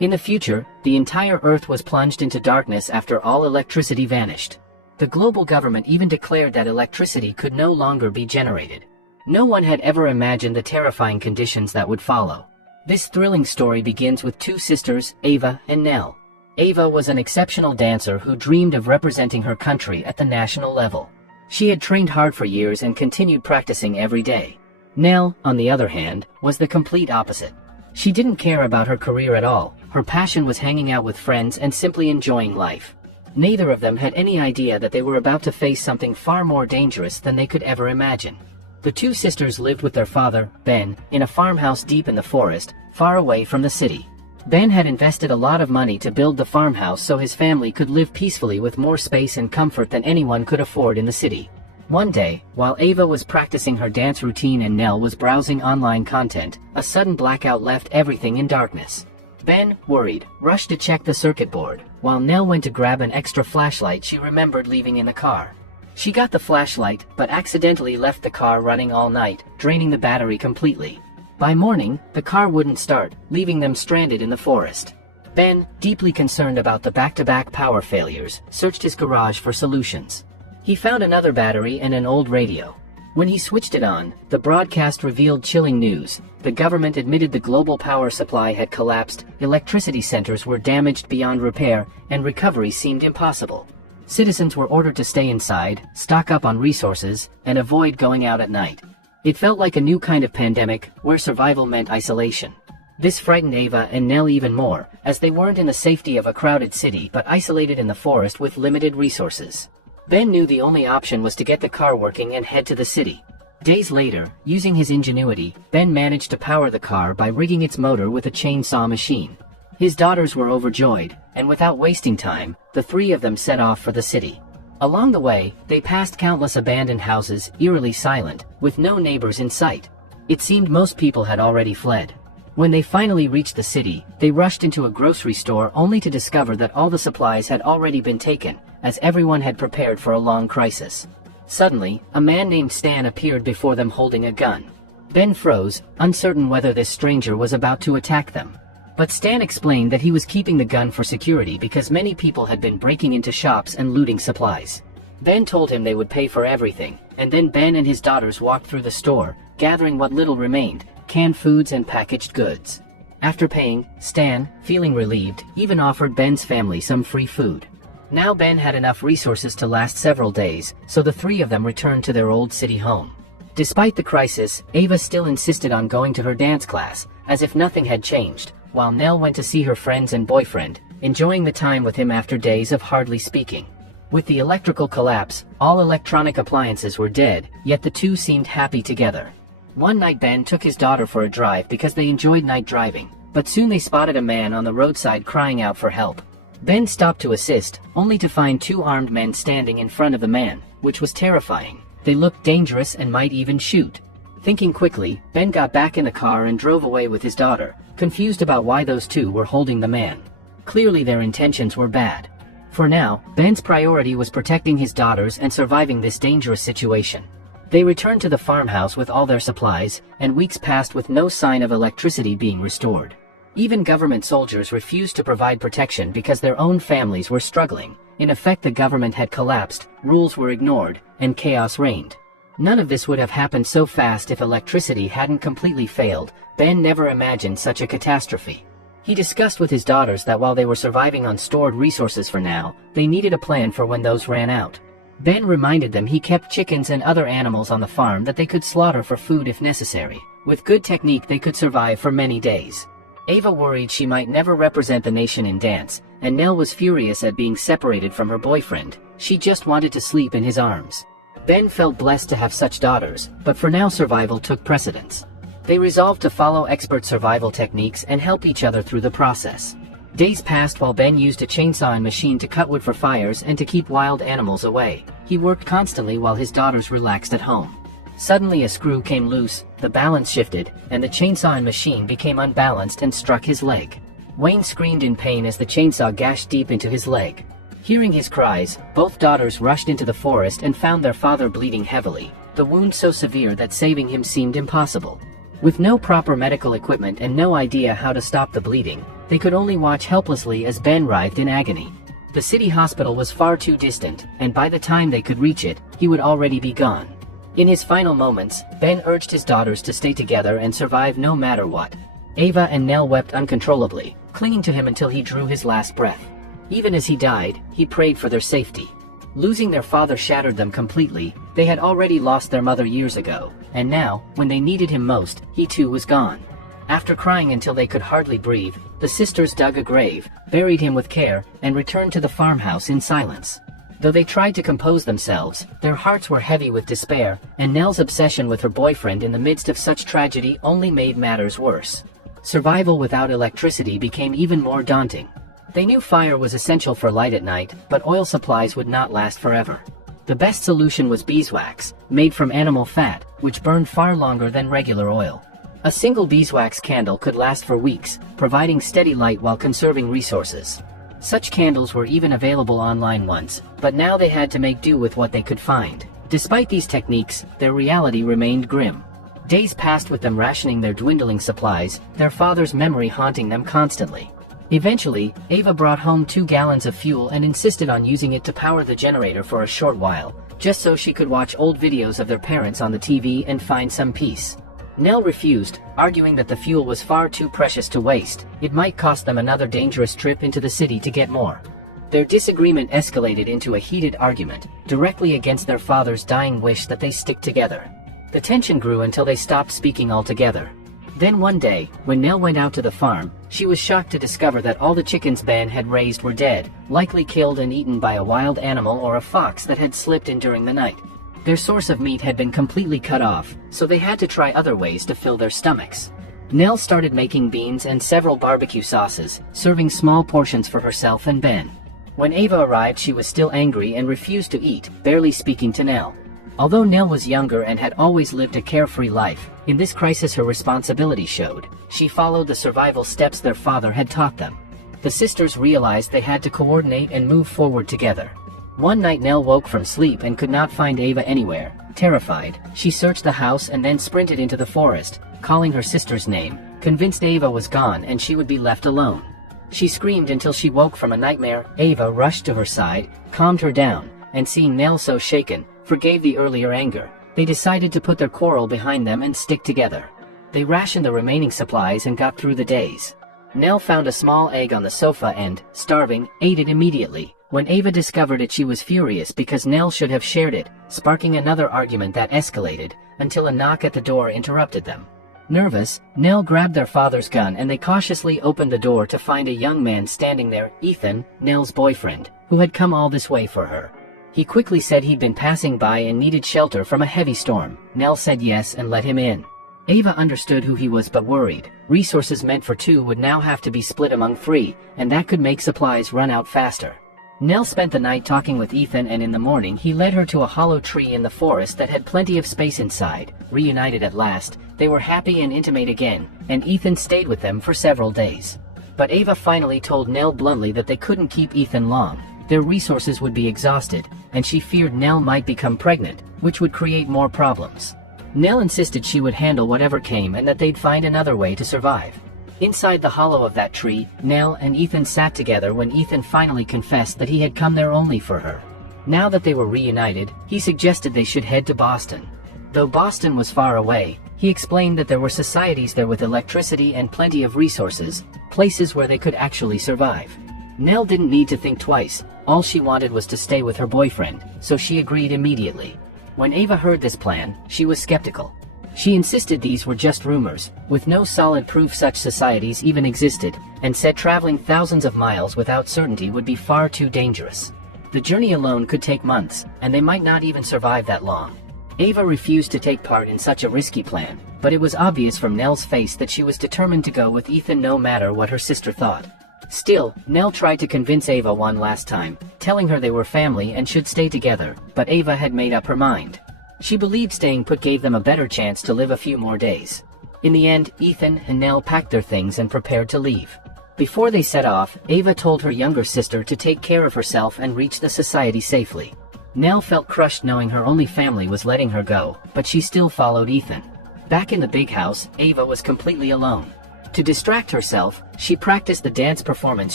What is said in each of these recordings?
In the future, the entire Earth was plunged into darkness after all electricity vanished. The global government even declared that electricity could no longer be generated. No one had ever imagined the terrifying conditions that would follow. This thrilling story begins with two sisters, Ava and Nell. Ava was an exceptional dancer who dreamed of representing her country at the national level. She had trained hard for years and continued practicing every day. Nell, on the other hand, was the complete opposite. She didn't care about her career at all. Her passion was hanging out with friends and simply enjoying life. Neither of them had any idea that they were about to face something far more dangerous than they could ever imagine. The two sisters lived with their father, Ben, in a farmhouse deep in the forest, far away from the city. Ben had invested a lot of money to build the farmhouse so his family could live peacefully with more space and comfort than anyone could afford in the city. One day, while Ava was practicing her dance routine and Nell was browsing online content, a sudden blackout left everything in darkness. Ben, worried, rushed to check the circuit board, while Nell went to grab an extra flashlight she remembered leaving in the car. She got the flashlight, but accidentally left the car running all night, draining the battery completely. By morning, the car wouldn't start, leaving them stranded in the forest. Ben, deeply concerned about the back-to-back power failures, searched his garage for solutions. He found another battery and an old radio. When he switched it on, the broadcast revealed chilling news. The government admitted the global power supply had collapsed, electricity centers were damaged beyond repair, and recovery seemed impossible. Citizens were ordered to stay inside, stock up on resources, and avoid going out at night. It felt like a new kind of pandemic, where survival meant isolation. This frightened Ava and Nell even more, as they weren't in the safety of a crowded city but isolated in the forest with limited resources. Ben knew the only option was to get the car working and head to the city. Days later, using his ingenuity, Ben managed to power the car by rigging its motor with a chainsaw machine. His daughters were overjoyed, and without wasting time, the three of them set off for the city. Along the way, they passed countless abandoned houses, eerily silent, with no neighbors in sight. It seemed most people had already fled. When they finally reached the city, they rushed into a grocery store only to discover that all the supplies had already been taken, as everyone had prepared for a long crisis. Suddenly, a man named Stan appeared before them holding a gun. Ben froze, uncertain whether this stranger was about to attack them. But Stan explained that he was keeping the gun for security because many people had been breaking into shops and looting supplies. Ben told him they would pay for everything, and then Ben and his daughters walked through the store, gathering what little remained, canned foods and packaged goods. After paying, Stan, feeling relieved, even offered Ben's family some free food. Now Ben had enough resources to last several days, so the three of them returned to their old city home. Despite the crisis, Ava still insisted on going to her dance class, as if nothing had changed, while Nell went to see her friends and boyfriend, enjoying the time with him after days of hardly speaking. With the electrical collapse, all electronic appliances were dead, yet the two seemed happy together. One night Ben took his daughter for a drive because they enjoyed night driving, but soon they spotted a man on the roadside crying out for help. Ben stopped to assist, only to find two armed men standing in front of the man, which was terrifying. They looked dangerous and might even shoot. Thinking quickly, Ben got back in the car and drove away with his daughter, confused about why those two were holding the man. Clearly their intentions were bad. For now, Ben's priority was protecting his daughters and surviving this dangerous situation. They returned to the farmhouse with all their supplies, and weeks passed with no sign of electricity being restored. Even government soldiers refused to provide protection because their own families were struggling. In effect, the government had collapsed, rules were ignored, and chaos reigned. None of this would have happened so fast if electricity hadn't completely failed. Ben never imagined such a catastrophe. He discussed with his daughters that while they were surviving on stored resources for now, they needed a plan for when those ran out. Ben reminded them he kept chickens and other animals on the farm that they could slaughter for food if necessary. With good technique they could survive for many days. Ava worried she might never represent the nation in dance, and Nell was furious at being separated from her boyfriend. She just wanted to sleep in his arms. Ben felt blessed to have such daughters, but for now survival took precedence. They resolved to follow expert survival techniques and help each other through the process. Days passed while Ben used a chainsaw and machine to cut wood for fires and to keep wild animals away. He worked constantly while his daughters relaxed at home. Suddenly a screw came loose, the balance shifted, and the chainsaw and machine became unbalanced and struck his leg. Wayne screamed in pain as the chainsaw gashed deep into his leg. Hearing his cries, both daughters rushed into the forest and found their father bleeding heavily, the wound so severe that saving him seemed impossible. With no proper medical equipment and no idea how to stop the bleeding, they could only watch helplessly as Ben writhed in agony. The city hospital was far too distant, and by the time they could reach it, he would already be gone. In his final moments, Ben urged his daughters to stay together and survive no matter what. Ava and Nell wept uncontrollably, clinging to him until he drew his last breath. Even as he died, he prayed for their safety. Losing their father shattered them completely. They had already lost their mother years ago, and now, when they needed him most, he too was gone. After crying until they could hardly breathe, the sisters dug a grave, buried him with care, and returned to the farmhouse in silence. Though they tried to compose themselves, their hearts were heavy with despair, and Nell's obsession with her boyfriend in the midst of such tragedy only made matters worse. Survival without electricity became even more daunting. They knew fire was essential for light at night, but oil supplies would not last forever. The best solution was beeswax, made from animal fat, which burned far longer than regular oil. A single beeswax candle could last for weeks, providing steady light while conserving resources. Such candles were even available online once, but now they had to make do with what they could find. Despite these techniques, their reality remained grim. Days passed with them rationing their dwindling supplies, their father's memory haunting them constantly. Eventually, Ava brought home 2 gallons of fuel and insisted on using it to power the generator for a short while, just so she could watch old videos of their parents on the TV and find some peace. Nell refused, arguing that the fuel was far too precious to waste. It might cost them another dangerous trip into the city to get more. Their disagreement escalated into a heated argument, directly against their father's dying wish that they stick together. The tension grew until they stopped speaking altogether. Then one day, when Nell went out to the farm, she was shocked to discover that all the chickens Ben had raised were dead, likely killed and eaten by a wild animal or a fox that had slipped in during the night. Their source of meat had been completely cut off, so they had to try other ways to fill their stomachs. Nell started making beans and several barbecue sauces, serving small portions for herself and Ben. When Ava arrived, she was still angry and refused to eat, barely speaking to Nell. Although Nell was younger and had always lived a carefree life, in this crisis her responsibility showed. She followed the survival steps their father had taught them. The sisters realized they had to coordinate and move forward together. One night Nell woke from sleep and could not find Ava anywhere. Terrified, she searched the house and then sprinted into the forest, calling her sister's name, convinced Ava was gone and she would be left alone. She screamed until she woke from a nightmare. Ava rushed to her side, calmed her down, and seeing Nell so shaken, forgave the earlier anger. They decided to put their quarrel behind them and stick together. They rationed the remaining supplies and got through the days. Nell found a small egg on the sofa and, starving, ate it immediately. When Ava discovered it, she was furious because Nell should have shared it, sparking another argument that escalated, until a knock at the door interrupted them. Nervous, Nell grabbed their father's gun and they cautiously opened the door to find a young man standing there, Ethan, Nell's boyfriend, who had come all this way for her. He quickly said he'd been passing by and needed shelter from a heavy storm. Nell said yes and let him in. Ava understood who he was but worried. Resources meant for 2 would now have to be split among 3, and that could make supplies run out faster. Nell spent the night talking with Ethan, and in the morning he led her to a hollow tree in the forest that had plenty of space inside. Reunited at last, they were happy and intimate again, and Ethan stayed with them for several days. But Ava finally told Nell bluntly that they couldn't keep Ethan long. Their resources would be exhausted, and she feared Nell might become pregnant, which would create more problems. Nell insisted she would handle whatever came and that they'd find another way to survive. Inside the hollow of that tree, Nell and Ethan sat together when Ethan finally confessed that he had come there only for her. Now that they were reunited, he suggested they should head to Boston. Though Boston was far away, he explained that there were societies there with electricity and plenty of resources, places where they could actually survive. Nell didn't need to think twice. All she wanted was to stay with her boyfriend, so she agreed immediately. When Ava heard this plan, she was skeptical. She insisted these were just rumors, with no solid proof such societies even existed, and said traveling thousands of miles without certainty would be far too dangerous. The journey alone could take months, and they might not even survive that long. Ava refused to take part in such a risky plan, but it was obvious from Nell's face that she was determined to go with Ethan no matter what her sister thought. Still, Nell tried to convince Ava one last time, telling her they were family and should stay together, but Ava had made up her mind. She believed staying put gave them a better chance to live a few more days. In the end, Ethan and Nell packed their things and prepared to leave. Before they set off, Ava told her younger sister to take care of herself and reach the society safely. Nell felt crushed knowing her only family was letting her go, but she still followed Ethan. Back in the big house, Ava was completely alone. To distract herself, she practiced the dance performance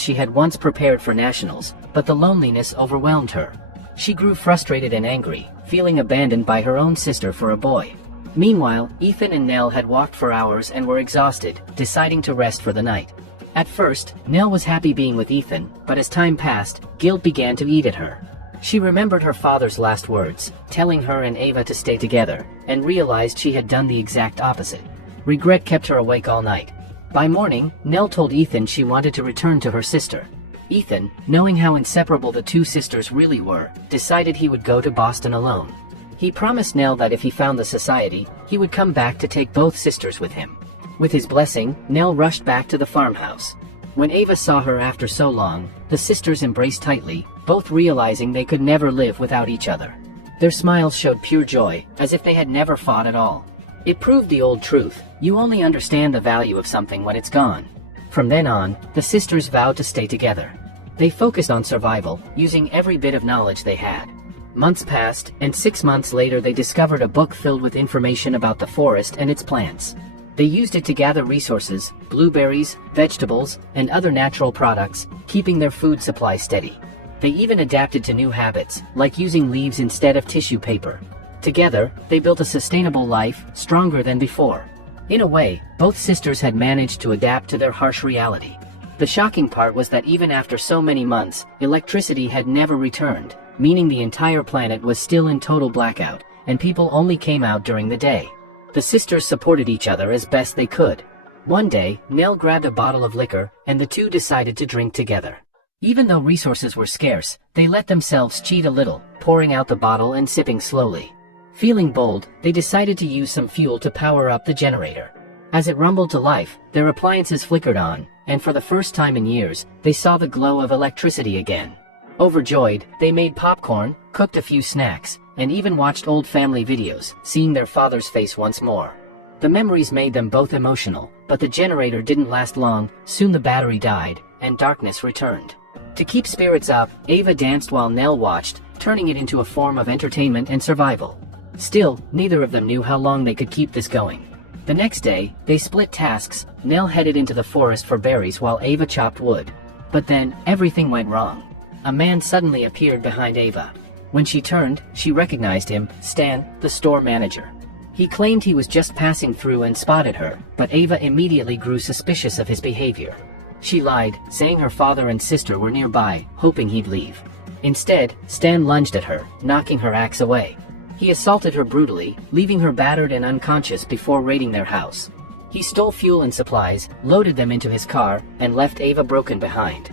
she had once prepared for nationals, but the loneliness overwhelmed her. She grew frustrated and angry, feeling abandoned by her own sister for a boy. Meanwhile, Ethan and Nell had walked for hours and were exhausted, deciding to rest for the night. At first, Nell was happy being with Ethan, but as time passed, guilt began to eat at her. She remembered her father's last words, telling her and Ava to stay together, and realized she had done the exact opposite. Regret kept her awake all night. By morning, Nell told Ethan she wanted to return to her sister. Ethan, knowing how inseparable the two sisters really were, decided he would go to Boston alone. He promised Nell that if he found the society, he would come back to take both sisters with him. With his blessing, Nell rushed back to the farmhouse. When Ava saw her after so long, the sisters embraced tightly, both realizing they could never live without each other. Their smiles showed pure joy, as if they had never fought at all. It proved the old truth: you only understand the value of something when it's gone. From then on, the sisters vowed to stay together. They focused on survival, using every bit of knowledge they had. Months passed, and 6 months later they discovered a book filled with information about the forest and its plants. They used it to gather resources, blueberries, vegetables, and other natural products, keeping their food supply steady. They even adapted to new habits, like using leaves instead of tissue paper. Together, they built a sustainable life, stronger than before. In a way, both sisters had managed to adapt to their harsh reality. The shocking part was that even after so many months, electricity had never returned, meaning the entire planet was still in total blackout, and people only came out during the day. The sisters supported each other as best they could. One day, Nell grabbed a bottle of liquor, and the two decided to drink together. Even though resources were scarce, they let themselves cheat a little, pouring out the bottle and sipping slowly. Feeling bold, they decided to use some fuel to power up the generator. As it rumbled to life, their appliances flickered on, and for the first time in years, they saw the glow of electricity again. Overjoyed, they made popcorn, cooked a few snacks, and even watched old family videos, seeing their father's face once more. The memories made them both emotional, but the generator didn't last long. Soon the battery died, and darkness returned. To keep spirits up, Ava danced while Nell watched, turning it into a form of entertainment and survival. Still, neither of them knew how long they could keep this going. The next day, they split tasks. Nell headed into the forest for berries while Ava chopped wood. But then, everything went wrong. A man suddenly appeared behind Ava. When she turned, she recognized him, Stan, the store manager. He claimed he was just passing through and spotted her, but Ava immediately grew suspicious of his behavior. She lied, saying her father and sister were nearby, hoping he'd leave. Instead, Stan lunged at her, knocking her axe away. He assaulted her brutally, leaving her battered and unconscious before raiding their house. He stole fuel and supplies, loaded them into his car, and left Ava broken behind.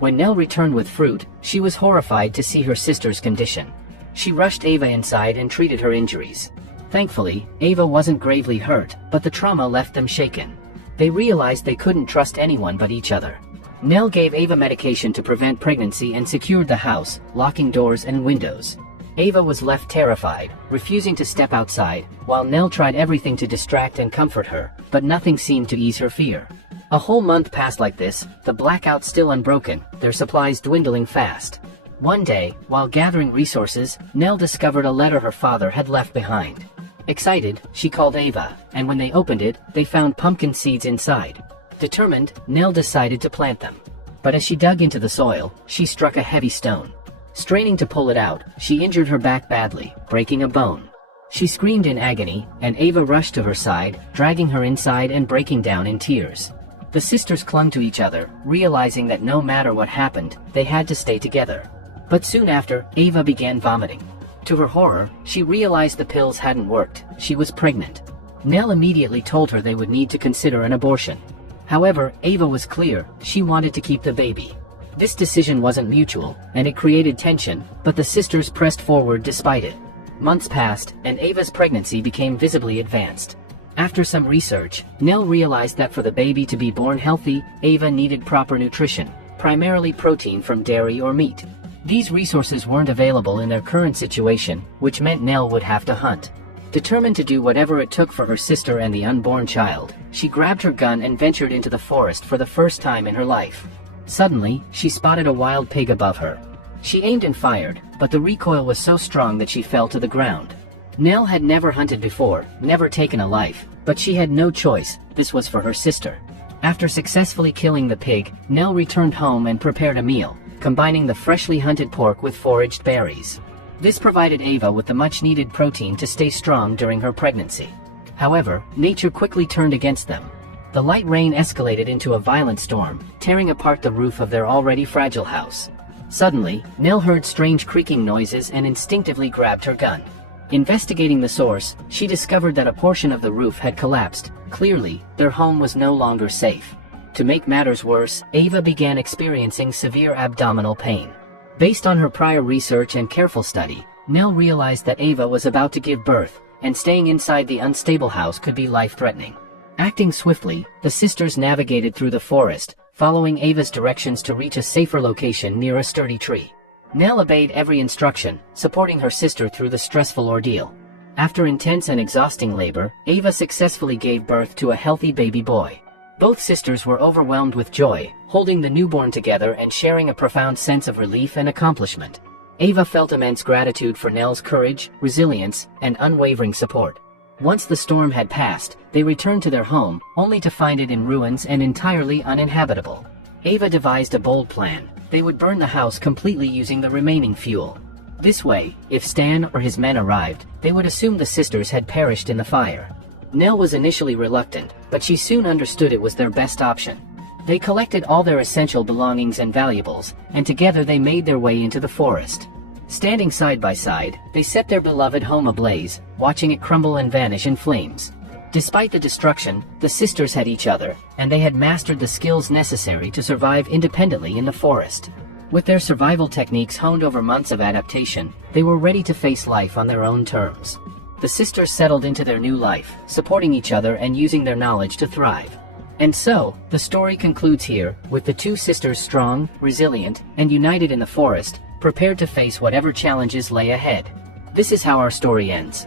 When Nell returned with fruit, she was horrified to see her sister's condition. She rushed Ava inside and treated her injuries. Thankfully, Ava wasn't gravely hurt, but the trauma left them shaken. They realized they couldn't trust anyone but each other. Nell gave Ava medication to prevent pregnancy and secured the house, locking doors and windows. Ava was left terrified, refusing to step outside, while Nell tried everything to distract and comfort her, but nothing seemed to ease her fear. A whole month passed like this, the blackout still unbroken, their supplies dwindling fast. One day, while gathering resources, Nell discovered a letter her father had left behind. Excited, she called Ava, and when they opened it, they found pumpkin seeds inside. Determined, Nell decided to plant them. But as she dug into the soil, she struck a heavy stone. Straining to pull it out, she injured her back badly, breaking a bone. She screamed in agony, and Ava rushed to her side, dragging her inside and breaking down in tears. The sisters clung to each other, realizing that no matter what happened, they had to stay together. But soon after, Ava began vomiting. To her horror, she realized the pills hadn't worked. She was pregnant. Nell immediately told her they would need to consider an abortion. However, Ava was clear, she wanted to keep the baby. This decision wasn't mutual, and it created tension, but the sisters pressed forward despite it. Months passed, and Ava's pregnancy became visibly advanced. After some research, Nell realized that for the baby to be born healthy, Ava needed proper nutrition, primarily protein from dairy or meat. These resources weren't available in their current situation, which meant Nell would have to hunt. Determined to do whatever it took for her sister and the unborn child, she grabbed her gun and ventured into the forest for the first time in her life. Suddenly, she spotted a wild pig above her. She aimed and fired, but the recoil was so strong that she fell to the ground. Nell had never hunted before, never taken a life, but she had no choice. This was for her sister. After successfully killing the pig, Nell returned home and prepared a meal, combining the freshly hunted pork with foraged berries. This provided Ava with the much-needed protein to stay strong during her pregnancy. However, nature quickly turned against them. The light rain escalated into a violent storm, tearing apart the roof of their already fragile house. Suddenly, Nell heard strange creaking noises and instinctively grabbed her gun. Investigating the source, she discovered that a portion of the roof had collapsed. Clearly, their home was no longer safe. To make matters worse, Ava began experiencing severe abdominal pain. Based on her prior research and careful study, Nell realized that Ava was about to give birth, and staying inside the unstable house could be life-threatening. Acting swiftly, the sisters navigated through the forest, following Ava's directions to reach a safer location near a sturdy tree. Nell obeyed every instruction, supporting her sister through the stressful ordeal. After intense and exhausting labor, Ava successfully gave birth to a healthy baby boy. Both sisters were overwhelmed with joy, holding the newborn together and sharing a profound sense of relief and accomplishment. Ava felt immense gratitude for Nell's courage, resilience, and unwavering support. Once the storm had passed, they returned to their home, only to find it in ruins and entirely uninhabitable. Ava devised a bold plan. They would burn the house completely using the remaining fuel. This way, if Stan or his men arrived, they would assume the sisters had perished in the fire. Nell was initially reluctant, but she soon understood it was their best option. They collected all their essential belongings and valuables, and together they made their way into the forest. Standing side by side, they set their beloved home ablaze, watching it crumble and vanish in flames. Despite the destruction, the sisters had each other, and they had mastered the skills necessary to survive independently in the forest. With their survival techniques honed over months of adaptation, they were ready to face life on their own terms. The sisters settled into their new life, supporting each other and using their knowledge to thrive. And so, the story concludes here, with the two sisters strong, resilient, and united in the forest, prepared to face whatever challenges lay ahead. This is how our story ends.